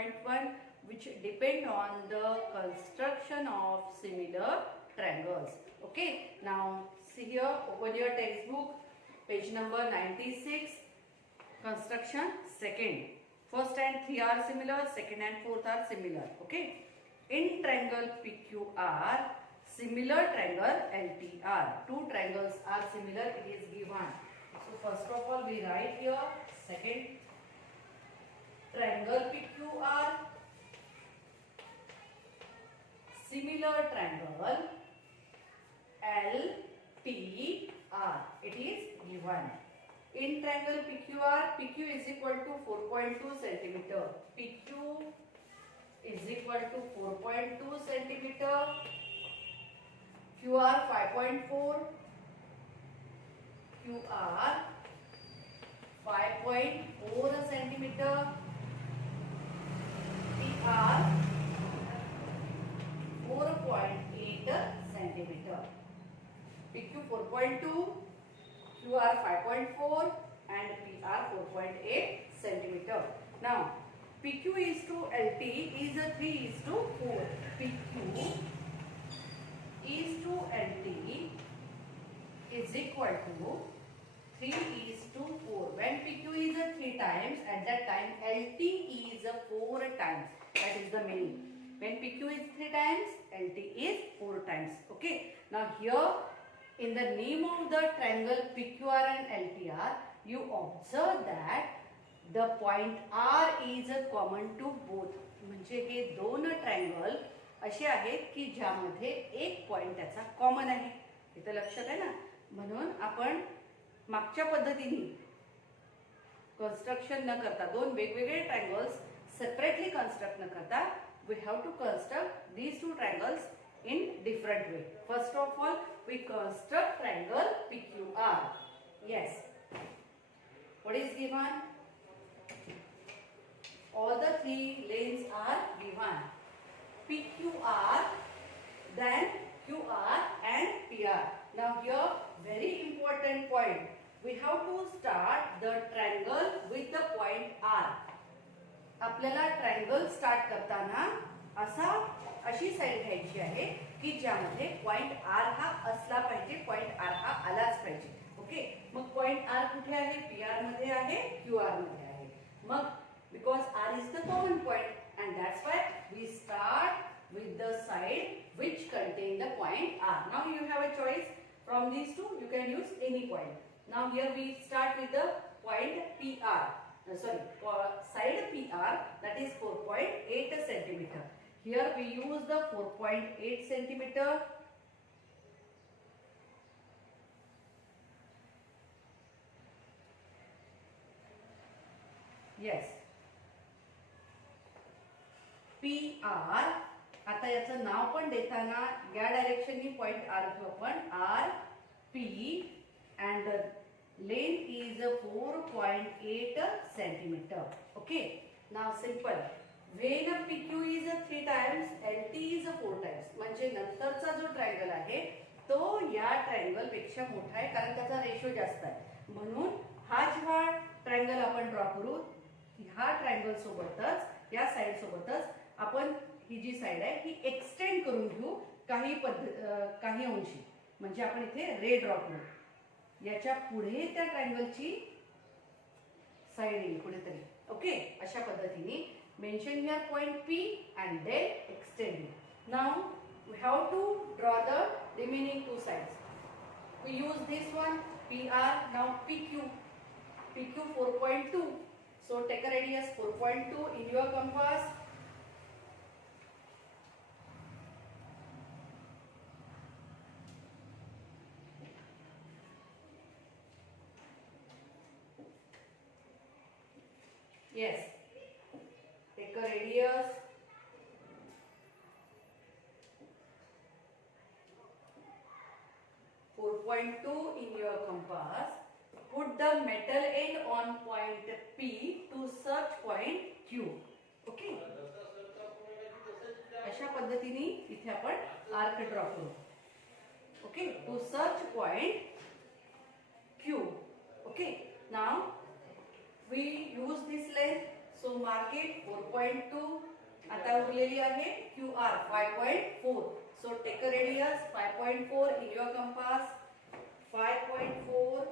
4.1, which depend on the construction of similar triangles. Okay, now see here, open your textbook, page number 96, construction second. First and 3 are similar, second and fourth are similar. Okay, in triangle PQR, similar triangle LTR. Two triangles are similar, it is given. So first of all we write here second triangle PQR, similar triangle LTR. It is given. In triangle PQR, PQ is equal to 4.2 centimeter. PQ is equal to 4.2 centimeter. QR 5.4. QR 5.4 centimeter. PR 4.8 centimeter. PQ 4.2, QR 5.4 and PR 4.8 centimeter. Now PQ is to LT is a 3 is to 4. PQ is to LT is equal to 3 is to 4. When PQ is a 3 times, at that time LT is a 4 times. That is the meaning. When PQ is 3 times, LT is 4 times. Okay. Now here in the name of the triangle PQR and LTR, you observe that the point R is a common to both. म्हणजे हे दोन ट्रायंगल असे आहेत की ज्यामध्ये एक पॉइंट त्याचा कॉमन आहे. इथे लक्षात आहे ना. म्हणून आपण मागच्या पद्धतीने कन्स्ट्रक्शन न करता दोन वेगवेगळे ट्रायंगल्स सेपरेटली कन्स्ट्रक्ट न करता we have to construct these two triangles in different way. First of all, we construct triangle PQR. Yes. What is given? All the three lanes are given. PQR, then QR and PR. Now here very important point. We have to start the triangle with the point R. आपल्याला triangle start करताना अशी साइड घ्यायची आहे की ज्यामध्ये point are हा असला पाहिजे, पॉइंट आर हा आलाच पाहिजे. ओके. मग पॉइंट आर कुठे आहे? पी आर मध्ये आहे, क्यू आर मध्ये आहे. मग because R is the common point and that's why we start with the side which contain the point R. Now you have a choice from these two. You can use any point. Now here we start with the point PR. Sorry, for side PR, that is 4.8 centimeter. Here we use the 4.8 centimeter. Yes. PR. आता याचं नाव पण देताना या डायरेक्शननी point are घेऊ आपण. R P and the length is 4.8 centimeter. Okay. Now simple. When PQ is 3 times, LT is 4 times. म्हणजे नंतरचा जो ट्रायंगल आहे तो या ट्रायंगल पेक्षा मोठा आहे कारण त्याचा रेशो जास्त आहे. म्हणून हा जेव्हा ट्रायंगल आपण ड्रॉ करू, ह्या ट्रायंगल सोबतच या साइड सोबतच आपण ही जी साइड आहे ही एक्सटेंड करून घेऊ काही अंशी. म्हणजे आपण इथे रे ड्रॉ करू. याच्या पुढे त्या ट्रायंगलची साइड येईल कुठेतरी. ओके. अशा पद्धतीने mention here point P and then extend. Now we have to draw the remaining two sides. We use this one PR. Now PQ. PQ 4.2. So take a radius 4.2 in your compass. Yes. Take a radius. .2 in your compass. Put the metal end on point P to search point Q. Okay. अशा पद्धतीने इथे आपण arc draw करू. Okay. To search point Q. Okay. Now we use this length. So mark it 4.2. आता उरलेली आहे QR 5.4. So take a radius 5.4 your युअर कंपास. 5.4.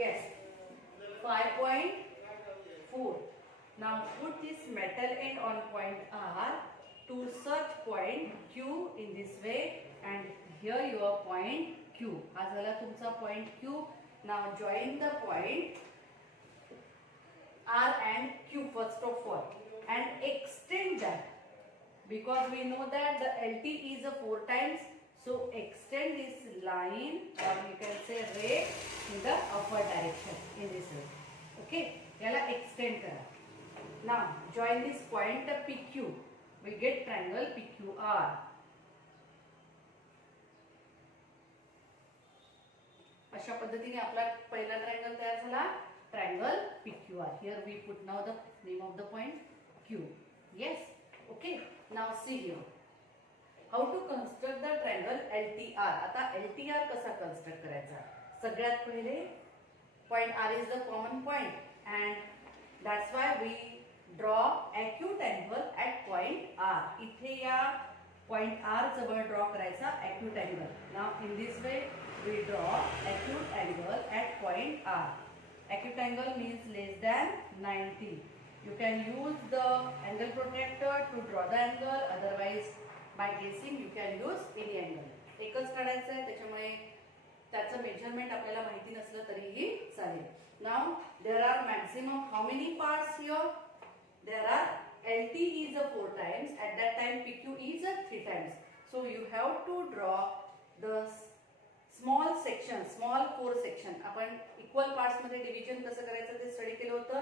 Yes, 5.4. Now put this metal end on point R to search point Q in this way, and here your point Q. हा झाला तुमचा point Q. Now join the point R and Q first of all and extend that, because we know that the LT is a 4 times. So extend this line, or you can say ray, in the upward direction in this way. Okay, याला extend करा. Now join this point PQ. We get triangle PQR. अशा पद्धतीने आपला पहिला ट्रायंगल तयार झाला, triangle PQR. Here we put now the name of the point Q. Yes. Okay. Now see here. How to construct the triangle LTR. आता LTR कसा construct करायचा? सगळ्यात पहिले point R is the common point, and that's why we draw acute angle at point R. इथे या point R जवळ draw करायचा acute angle. Now in this way we draw acute angle at point R. Acute angle means less than 90. You can use the angle protractor to draw the angle. Otherwise, by guessing you can use any angle. एकच काढायचं आहे, त्याच्यामुळे त्याचं मेजरमेंट आपल्याला माहिती नसलं तरीही चालेल. Now there are maximum how many parts here? There are LT is a 4 times. At that time PQ is a 3 times. So you have to draw the small section, small 4 section. आपण इक्वल पार्ट्स मध्ये डिव्हिजन कसं करायचं ते स्टडी केलं होतं.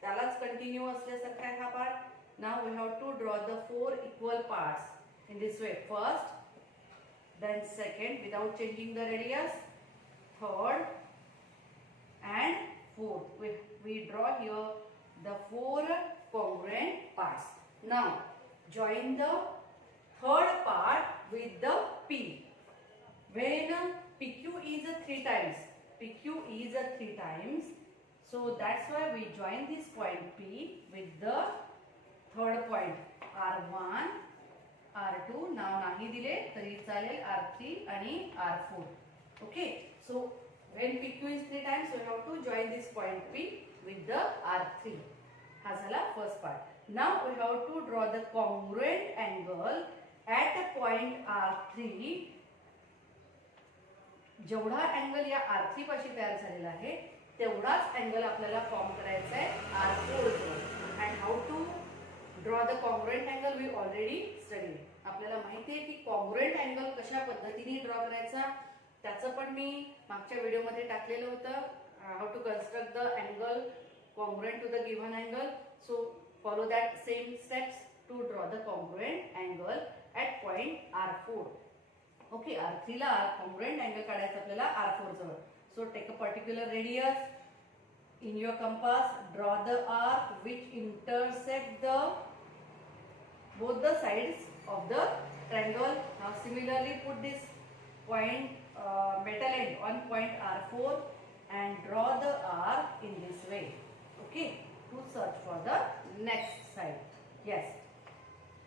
त्यालाच कंटिन्यू असल्यासारखा आहे हा part. Now we have to draw the 4 equal parts in this way. First, then second without changing the radius, third and fourth. We draw here the 4 congruent parts. Now join the third part with the P. When PQ is a 3 times, PQ is a 3 times, so that's why we join this point P with the third point R1, R2. Now नाही दिले तरी चालेल, R3 आणि R4. Okay, so when PQ is 3 times, we have to join this point P with the R3. हा झाला first part. Now we have to draw the congruent angle at a point R3. जेवढा अँगल या R3 पाशी तयार झालेला आहे तेवढाच अँगल आपल्याला फॉर्म करायचा आहे R4 जवळ. And how to draw the congruent angle we already studied. आपल्याला माहिती आहे की congruent angle कशा पद्धतीने ड्रॉ करायचा, त्याचं पण मी मागच्या व्हिडिओमध्ये टाकलेलं होतं. How to construct the angle congruent to the given angle. So follow that same steps to draw the congruent angle at point R4. Okay, R3 La congruent angle काढायचा आपल्याला R4 जवळ. So take a particular radius in your compass, draw the arc which intersect the both the sides of the triangle. Now similarly put this point metal end on point R4 and draw the arc in this way. Okay, to search for the next side. Yes,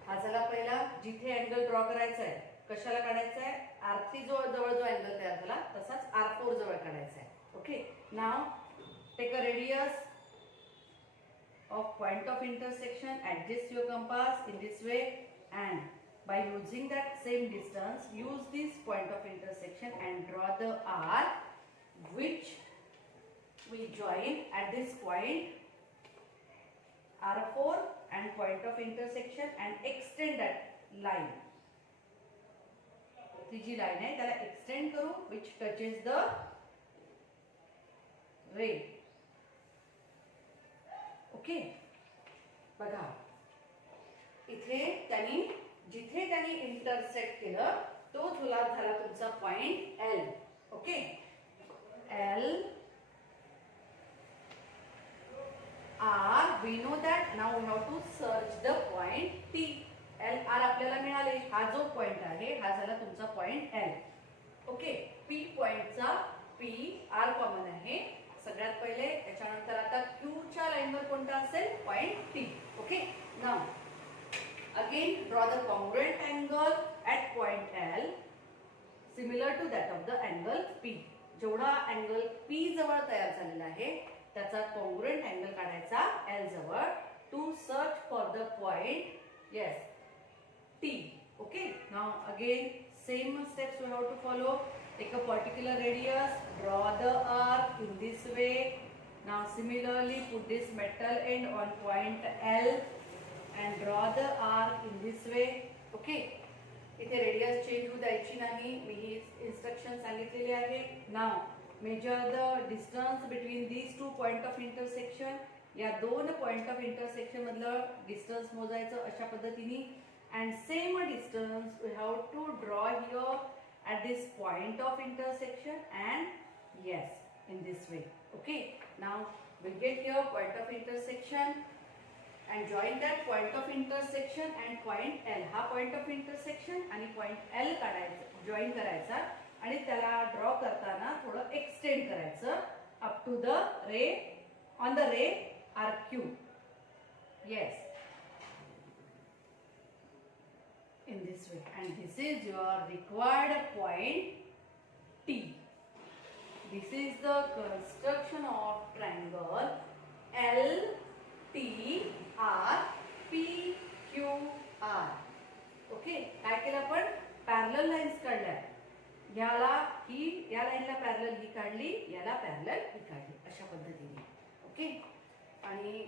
हा झाला पहिला. जिथे angle draw करायचा आहे, कशाला काढायचा आहे, R3 जवळ जो अँगल तयार झाला तसाच R4 जवळ काढायचा आहे. Okay, now take a radius of point of intersection, adjust your compass in this way, and by using that same distance use this point of intersection and draw the arc which we join at this point R4 and point of intersection and extend that line. ती जी लाइन आहे त्याला एक्सटेंड करू which touches the ray. Okay, बघा इथे जिथे त्यांनी इंटरसेक्ट केलं तो झाला तुमचा पॉइंट L. ओके, L आहे, हा झाला तुमचा पॉइंट एल. ओके, पी पॉइंटचा पी आर कॉमन आहे सगळ्यात पहिले. त्याच्यानंतर आता क्यूच्या लाईनवर कोणता असेल, point T. Okay, now again draw the congruent angle at point L similar to that of the angle P. जेवढा अँगल पी जवळ तयार झालेला आहे त्याचा कॉन्ग्रुएंट अँगल काढायचा एल जवळ to search for the point yes T. Okay, now again same steps we have to follow. Take a particular radius, draw the arc in this way. Now similarly put this metal end on point L and draw the arc in this way. Okay, इथे radius change होऊ द्यायची नाही, मी ही इन्स्ट्रक्शन सांगितलेली आहे. Now measure the distance between these two point of intersection. या दोन point of intersection मधलं डिस्टन्स मोजायचं अशा पद्धतीने. And same distance we have to draw here at this point of intersection and yes in this way. Okay, now we get here point of intersection and join that point of intersection and point L. हा point of intersection आणि point L काढायचा, join करायचा आणि त्याला draw करताना थोडं extend करायचं up to the ray on the ray RQ. Yes, in this way, and this is your required point T. This is the construction of triangle L T R P Q R. Okay, काय केलं आपण, parallel lines काढल्या. याला ही या लाईनला पॅरलल ही काढली, याला पॅरलल ही काढली अशा पद्धतीने. ओके, आणि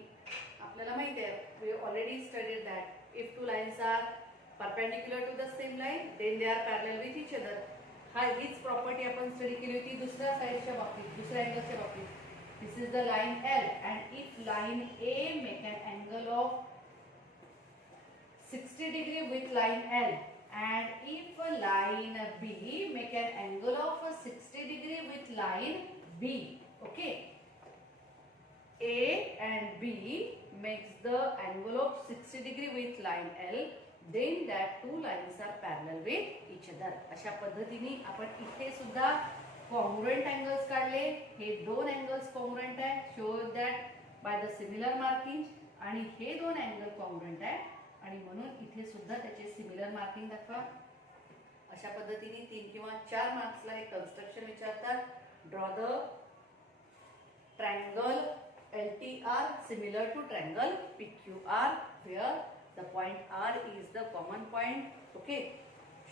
आपल्याला माहिती आहे, we already studied that if two lines are perpendicular to the same line then they are parallel with each other. हा हीच प्रॉपर्टी आपण स्टडी केली होती दुसऱ्या साइडच्या बाबतीत, दुसऱ्या अँगलच्या बाबतीत. This is the line L and if line A make an angle of 60 degree with line L and if line B make an angle of 60 degree with line B. Okay, A and B makes the angle of 60 degree with line L, then that two lines are parallel with each other. अशा पद्धतीने आपण इथे सुद्धा congruent angles काढले. हे दोन angles congruent आहे, show that by the similar marking. आणि हे दोन अँगल कॉन्ग्रुएंट आहे आणि म्हणून इथे सुद्धा त्याचे सिमिलर मार्किंग दाखवा. अशा पद्धतीने 3 किंवा 4 मार्क्सला हे कन्स्ट्रक्शन विचारतात. Draw the triangle LTR similar to triangle PQR where the point R is the common point. Okay,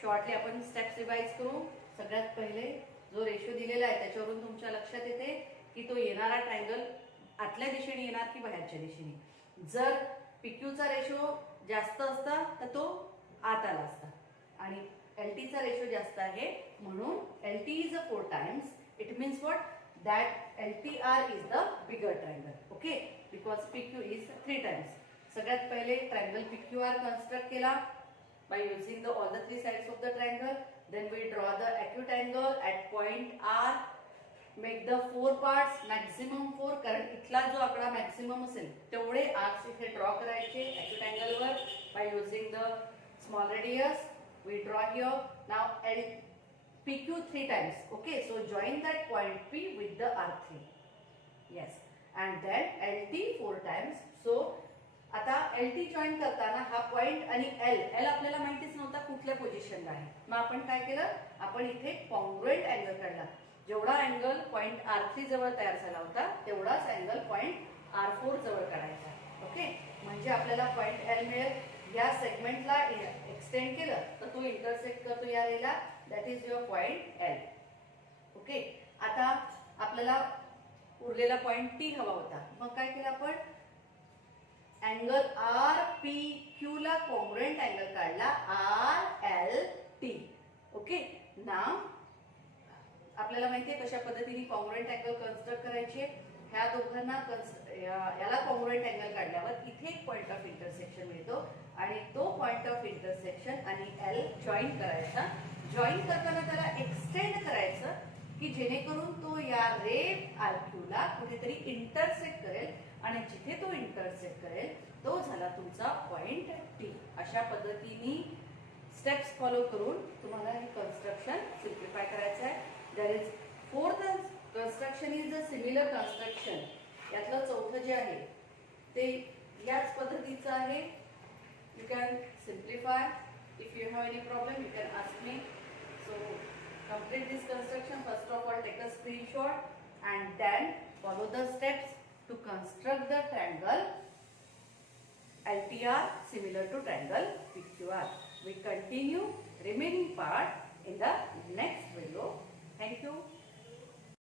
shortly आपण स्टेप्स रिवाइज करू. सगळ्यात पहिले जो रेशो दिलेला आहे त्याच्यावरून तुमच्या लक्षात येते की तो येणारा ट्रायंगल आतल्या दिशेने येणार की बाहेरच्या दिशेने. जर PQचा रेशो जास्त असता तर तो आत आला असता आणि LTचा रेशो जास्त आहे म्हणून LT is 4 times. It means what? That LTR is the bigger triangle. Okay, because PQ is 3 times. सगळ्यात पहिले ट्रायंगल PQR कंस्ट्रक्ट केला by using the all the 3 sides of the triangle. Then we draw the acute angle at point R. Make the 4 parts, maximum 4. कारण इथला जो आकडा मॅक्सिमम असेल तेवढे आर्क्स इथे ड्रॉ करायचे acute angle were by using the small radius. We draw here. Now PQ 3 times. Okay, so join that point P with the R3. Yes, and then LT 4 times. So आता LT join करताना हा पॉइंट आणि L आपल्याला माहितीच नव्हता कुठल्या पोझिशनला आहे. मग आपण काय केलं, आपण इथे कॉन्ग्रुएंट अँगल काढला. जेवढा अँगल पॉइंट R3 जवळ तयार झाला होता तेवढाच अँगल पॉइंट R4 जवळ काढायचा. ओके, म्हणजे आपल्याला पॉइंट L मिळेल. या सेगमेंटला एक्सटेंड केलं तर तो इंटरसेक्ट करतो या रेला. That is your point L. Okay, आता आपल्याला उरलेला पॉइंट T हवा होता. मग काय केलं आपण, अँगल RPQ ला कॉन्ग्रुएंट अँगल काढला RLT. ओके, नाव आपल्याला माहितीये कशा पद्धतीने कॉन्ग्रुएंट अँगल कन्स्ट्रक्ट करायचे. ह्या दोघांना याला कॉन्ग्रुएंट अँगल काढल्यावर इथे एक पॉइंट ऑफ इंटरसेक्शन मिळतो आणि तो पॉइंट ऑफ इंटरसेक्शन आणि L जॉईन करायचा. जॉईन करताना त्याला एक्सटेंड करायचं की जेणेकरून तो या रे RQ ला कुठेतरी इंटरसेक्ट करेल आणि जिथे तो इंटरसेक्ट करेल तो झाला तुमचा पॉइंट T. अशा पद्धतीने स्टेप्स फॉलो करून तुम्हाला हे कन्स्ट्रक्शन सिम्प्लिफाय करायचं आहे. There is fourth construction is a similar construction. यातलं चौथं जे आहे ते याच पद्धतीचं आहे. You can simplify. If you have any problem you can ask me. So complete this construction. First of all, take a screenshot and then follow the steps to construct the triangle LTR similar to triangle PQR. We continue remaining part in the next video. Thank you.